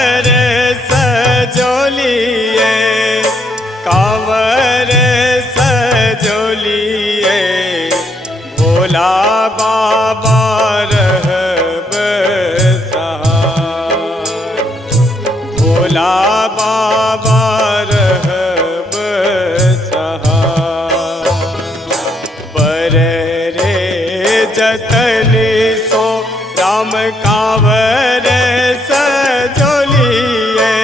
कांवर सजोलिए, कांवर सजोलिए, भोला बाबा रहब सहाय, भोला बाबा रहब सहाय। बर रे जतन सो राम कांवर सजोलिए,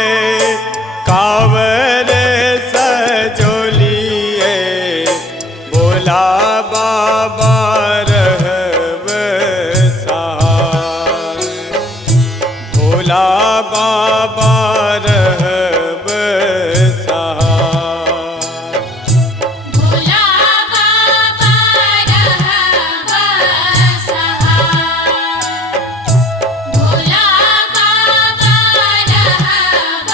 कांवर सजोलिए, भोला बाबा रहब सहाय, भोला बाबा रहब सहाय। भोला बाबा रहब सहाय, भोला बाबा रहब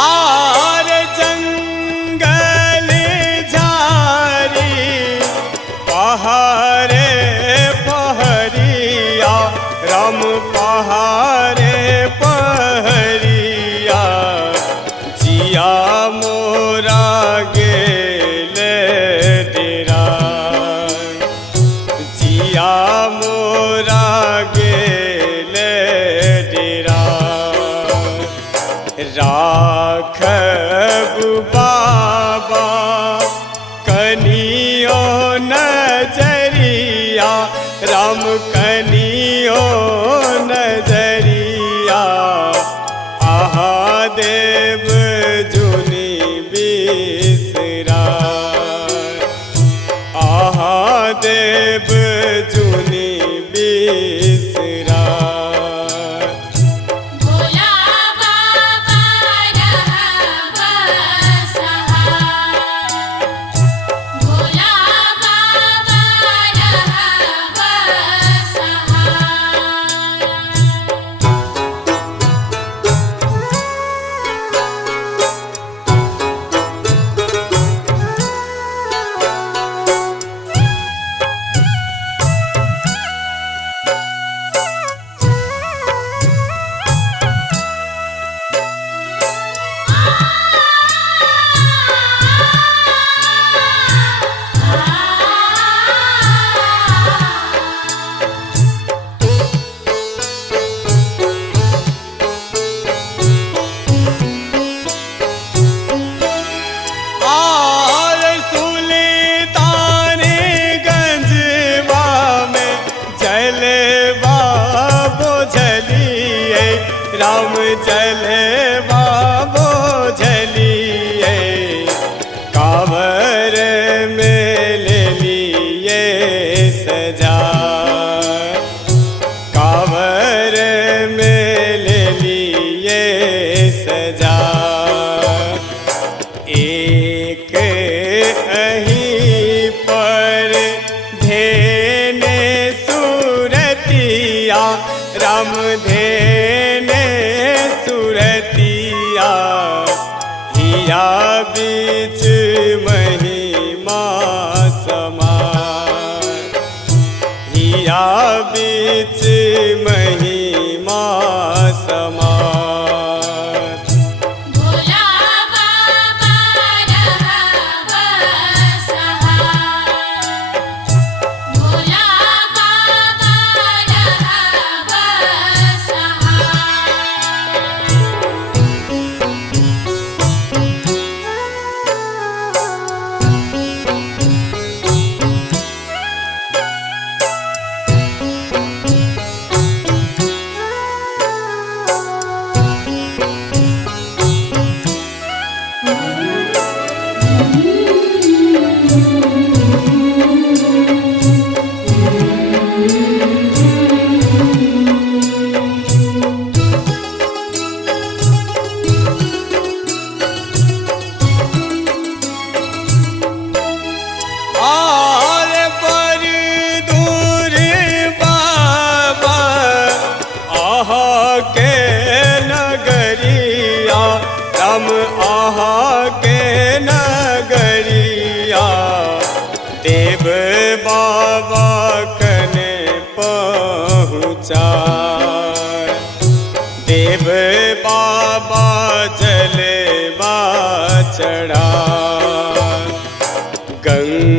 आर जंगल झारी पहाड़े पहरिया, राम पहाड़े पहरिया, जिया मोरा गेल डेरा, जिया मोरा गेल डेरा। राखब बाबा कनियो नजरिया, राम कनियो नजरिया, आहा देव जुनी बिसरा, आहा देव जुनी बिसरा। भोला बाबा रहब सहाय, भोला बाबा रहब आर सुल्तानगंजवा में जलवा बोझलिए, राम जलवा बोझलिए, कांवर में ले लिए सजा, कांवर में ले लिए सजा। एक अहीं पर धेने सूरतिया, राम धेने सूरतिया, गंगा